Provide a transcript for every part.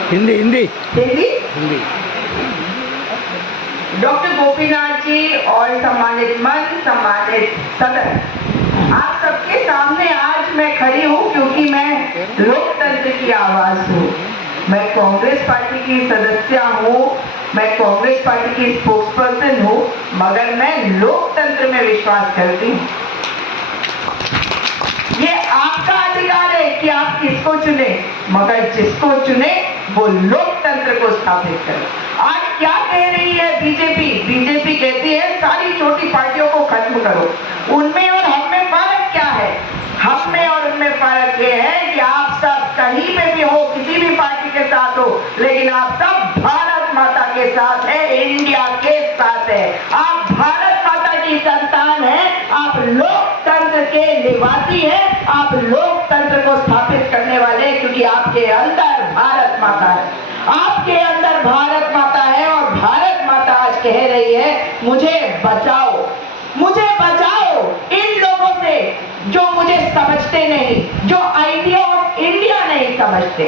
Hindi Hindi Hindi. Hindi. Doctor Gopinath ji और सम्मानित मंच, सम्मानित सदन, आप सबके सामने आज मैं खड़ी हूँ क्योंकि मैं लोकतंत्र की आवाज हूँ। मैं कांग्रेस पार्टी की सदस्य हूँ, मैं कांग्रेस पार्टी की स्पोक्सपर्सन हूँ, मगर मैं लोकतंत्र में विश्वास करती हूँ। ये आपका अधिकार है कि आप किसको चुने, मगर जिसको चुने वो लोकतंत्र को स्थापित करे। आज क्या कह रही है बीजेपी? बीजेपी कहती है सारी छोटी पार्टियों को खत्म करो। उनमें और हम में फर्क क्या है? हम में और उनमें फर्क ये है कि आप सब कहीं पे भी हो, किसी भी पार्टी के साथ हो, लेकिन आप सब भारत माता के साथ है, इंडिया के साथ है। आप भारत माता की संतान है, आप लोकतंत्र के निवासी हैं, आप लोकतंत्र को स्थापित करने वाले, क्योंकि आपके अंदर भारत माता है, आपके अंदर भारत माता है। और भारत माता आज कह रही है मुझे बचाओ, मुझे बचाओ इन लोगों से जो मुझे समझते नहीं, जो आइडिया ऑफ इंडिया नहीं समझते।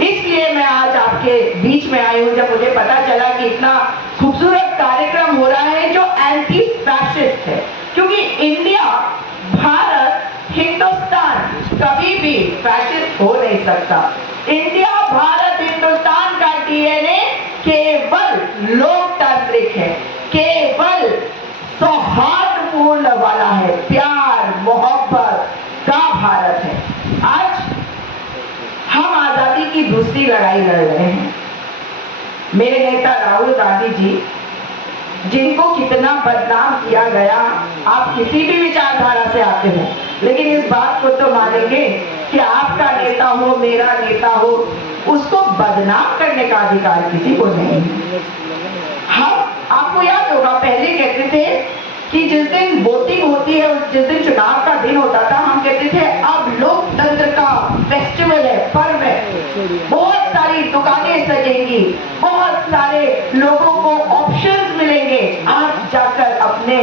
इसलिए मैं आज आपके बीच में आई हूं। जब मुझे पता चला कि इतना खूबसूरत कार्यक्रम हो रहा है जो एंटी फैशिस्ट है, क्योंकि इंडिया, भारत, हिंदुस्तान कभी भी फैशिस्ट हो नहीं सकता। इंडिया, भारत, हिंदुस्तान का डीएनए केवल लोकतांत्रिक है, केवल सौहार्दपूर्ण वाला है, प्यार मोहब्बत का भारत है। आज हम आजादी की दूसरी लड़ाई लड़ रहे हैं। मेरे नेता राहुल गांधी जी, जिनको कितना बदनाम किया गया, आप किसी भी विचारधारा से आते हो, लेकिन इस बात को तो मानेंगे कि आपका नेता हो, मेरा नेता हो, उसको बदनाम करने का अधिकार किसी को नहीं है। हम, आपको याद होगा, पहले कहते थे कि जिस दिन वोटिंग होती है, जिस दिन चुनाव का दिन होता था, हम कहते थे अब लोकतंत्र का फेस्टिवल है, पर्व है, बहुत सारी दुकानें सजेंगी, बहुत सारे लोगों को ऑप्शंस मिलेंगे, आप जाकर अपने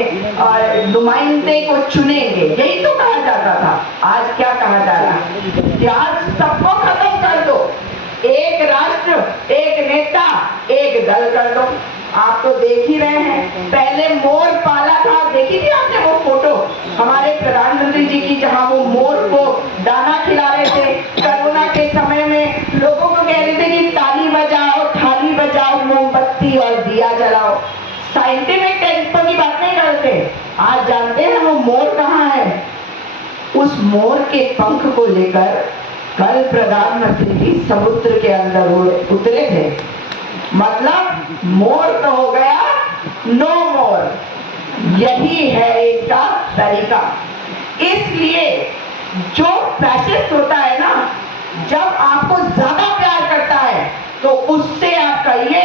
नुमाइंदे को चुनेंगे, यही तो कहा जाता था। आज क्या कहा जा रहा है कि आज सबको खत्म कर दो, एक राष्ट्र, एक नेता, एक दल कर दो। आप तो देख ही रहे हैं, पहले मोर पाला था, देखी थी आपने वो फोटो हमारे प्रधानमंत्री जी की, जहां वो मोर को दाना खिला रहे थे। कोरोना के समय में लोगों को कह रहे थे कि ताली बजाओ, थाली बजाओ, मोमबत्ती और दिया जलाओ। साइंटिफिक टेक्सटों की बात नहीं करते। आज जानते हैं वो मोर कहाँ है? उस मोर के पंख को लेकर कल प्रधानमंत्री जी समुद्र के अंदर उतरे थे। मतलब मोर तो हो गया नो मोर। यही है इनका तरीका। इसलिए जो फैशिस्ट होता है ना, जब आपको ज्यादा प्यार करता है तो उससे आप कहिए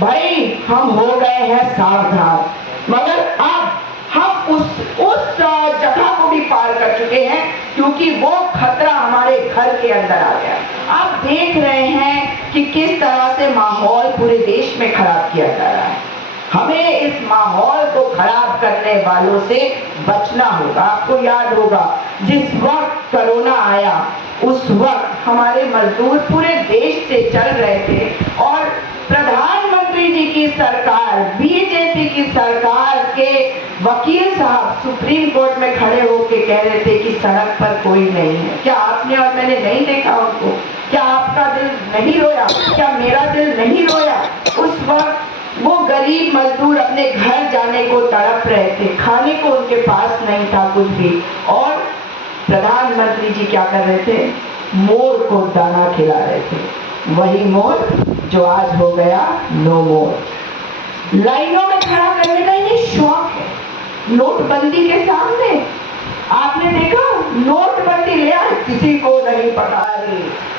भाई हम हो गए हैं सावधान, मगर अब हम उस जगह को भी पार कर चुके हैं, क्योंकि वो खतरा हमारे घर के अंदर आ गया। आप देख रहे हैं कि किस तरह से माहौल पूरे देश में खराब किया जा रहा है। हमें इस माहौल को खराब करने वालों से बचना होगा। आपको याद होगा जिस वक्त कोरोना आया, उस वक्त हमारे मजदूर पूरे देश से चल रहे थे और प्रधानमंत्री जी की सरकार, बीजेपी की सरकार के वकील साहब सुप्रीम कोर्ट में खड़े होकर कह रहे थे कि सड़क पर कोई नहीं है। क्या आपने और मैंने नहीं देखा उनको? क्या आपका दिल नहीं रोया? क्या मेरा दिल नहीं रोया? उस वक्त वो गरीब मजदूर अपने घर जाने को तड़प रहे थे, खाने को उनके पास नहीं था कुछ भी, और प्रधानमंत्री जी क्या कर रहे थे? मोर को दाना खिला रहे थे। वही मोर जो आज हो गया नो मोर। लाइनों में खड़ा करने का ये शौक है। नोटबंदी के सामने आपने देखा, नोटबंदी ले आए, किसी को नहीं पता है,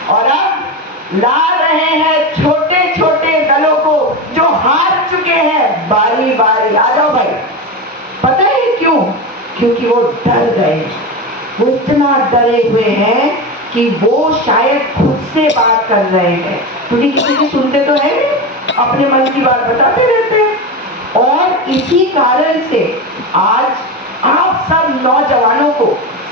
और अब ला रहे हैं छोटे छोटे दलों को जो हार चुके हैं बारी बारी। आ जाओ भाई। पता है क्यों? क्योंकि वो डर गए, वो इतना डरे हुए हैं कि वो शायद खुद से बात कर रहे हैं, क्योंकि किसी की सुनते तो है नहीं, अपने मन की बात बताते रहते हैं। और इसी कारण से आज आप सब नौजवानों को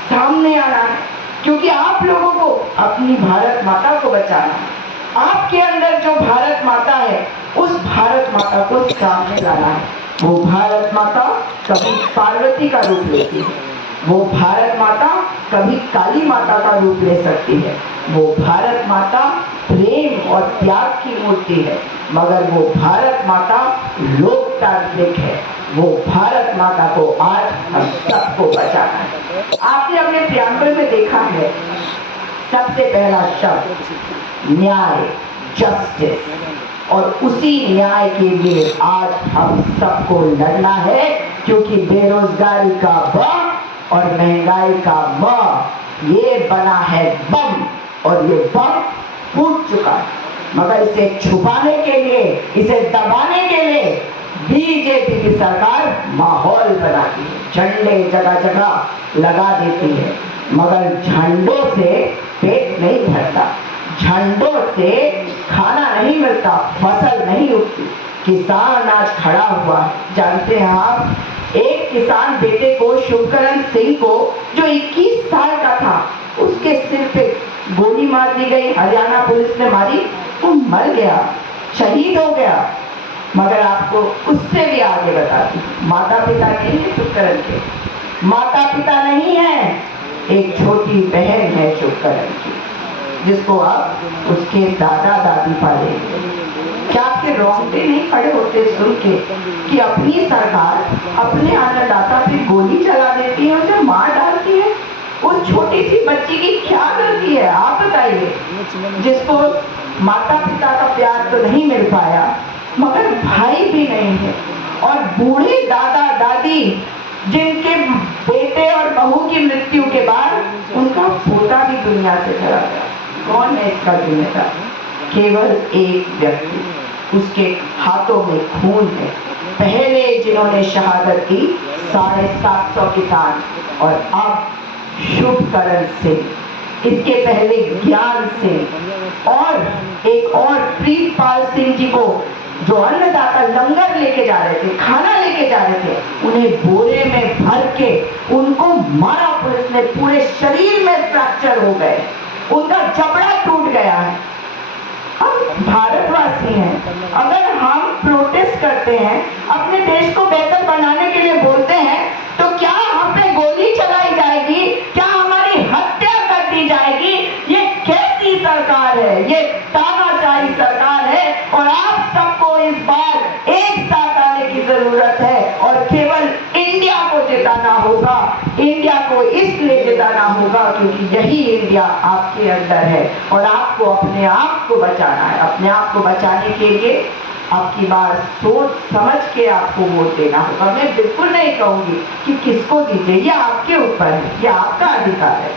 सामने आना है, क्योंकि आप लोगों को अपनी भारत माता को बचाना है। आप आपके अंदर जो भारत माता है, उस भारत माता को सामने लाना है। वो भारत माता कभी पार्वती का रूप लेती है, वो भारत माता कभी काली माता का रूप ले सकती है, वो भारत माता प्रेम और त्याग की मूर्ति है, मगर वो भारत माता लोकतांत्रिक है। वो भारत माता को आज हम सबको बचाना है। आपने अपने प्रियम्बल में देखा है, सबसे पहला शब्द न्याय, जस्टिस, और उसी न्याय के लिए आज हम सबको लड़ना है, क्योंकि बेरोजगारी का ब और महंगाई का म ये बना है बम, और ये बम फूट चुका है। मगर इसे छुपाने के लिए, इसे दबाने के लिए बीजेपी की सरकार माहौल बनाती है, झंडे जगह जगह लगा देती है, मगर झंडों से पेट नहीं भरता, झंडों से खाना नहीं मिलता, फसल नहीं उगती। किसान आज खड़ा हुआ, जानते हैं आप, एक किसान बेटे को, शुभकरण सिंह को, जो 21 साल का था, उसके सिर पे गोली मार दी गई, हरियाणा पुलिस ने मारी, वो मर गया, शहीद हो गया। मगर आपको उससे भी आगे बताती, माता पिता नहीं है शुभकरण के, माता पिता नहीं है, एक छोटी बहन है शुभकरण की, जिसको आप उसके दादा दादी पालेंगे। क्या आपके रोंगटे नहीं खड़े होते सुन के कि अपनी सरकार अपने अन्नदाता पे गोली चला देती है, उसे मार डालती है? उस छोटी सी बच्ची की क्या गलती है, आप बताइए, जिसको माता पिता का प्यार तो नहीं मिल पाया, मगर भाई भी नहीं है, और बूढ़े दादा दादी जिनके बेटे और बहू की मृत्यु के बाद उनका पोता भी दुनिया से चला गया। कौन है इसका जिम्मेदार? केवल एक व्यक्ति, उसके हाथों में खून है। पहले जिन्होंने शहादत की 750 किसान, और अब शुभकरण सिंह, इसके पहले ज्ञान सिंह, और एक और प्रीतपाल सिंह जी को, जो अन्नदाता लंगर लेके जा रहे थे, खाना लेके जा रहे थे, उन्हें बोरे में भर के उनको मारा पुलिस ने, पूरे शरीर में फ्रैक्चर हो गए, उनका जबड़ा टूट गया है। हम भारतवासी हैं, अगर हम प्रोटेस्ट करते हैं, अपने देश को बेहतर बनाने के लिए बोलते हैं, तो क्या हम पे गोली चलाई जाएगी? क्या हमारी हत्या कर दी जाएगी? ये कैसी सरकार है? ये तानाशाही सरकार है, और आप सबको इस बार एक साथ आने की जरूरत है, और केवल इंडिया को जिताना होगा। इंडिया को इसलिए जिताना होगा क्योंकि यही इंडिया आपके अंदर है, और आपको अपने आप को बचाना है। अपने आप को बचाने के लिए आपकी बार सोच समझ के आपको वोट देना होगा। मैं बिल्कुल नहीं कहूंगी कि किसको दीजिए, ये आपके ऊपर है, ये आपका अधिकार है,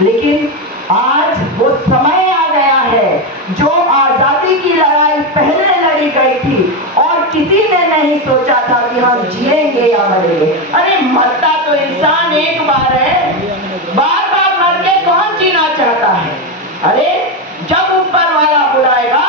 लेकिन आज वो समय आ गया है जो आजादी की लड़ाई पहले लड़ी गई थी, और किसी ने नहीं सोचा था कि हम जिएंगे या मरेंगे। अरे मरता तो इंसान एक बार है, बार बार मर के कौन जीना चाहता है? अरे जब ऊपर वाला बुलाएगा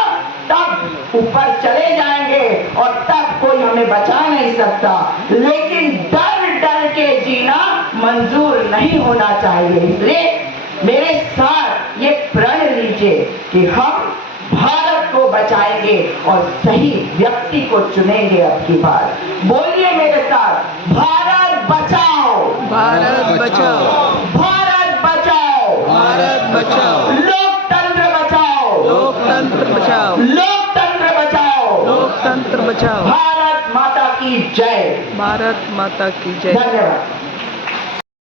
तब ऊपर चले जाएंगे, और तब कोई हमें बचा नहीं सकता, लेकिन डर डर के जीना मंजूर नहीं होना चाहिए। इसलिए मेरे साथ ये प्रण लीजिए कि हम भारत को बचाएंगे और सही व्यक्ति को चुनेंगे अब की बार। बोलिए मेरे साथ, भारत बचाओ, भारत बचाओ, भारत बचाओ, भारत बचाओ, लोकतंत्र बचाओ, लोकतंत्र बचाओ, लोकतंत्र बचाओ, लोकतंत्र बचाओ। भारत माता की जय। भारत माता की जय। धन्यवाद।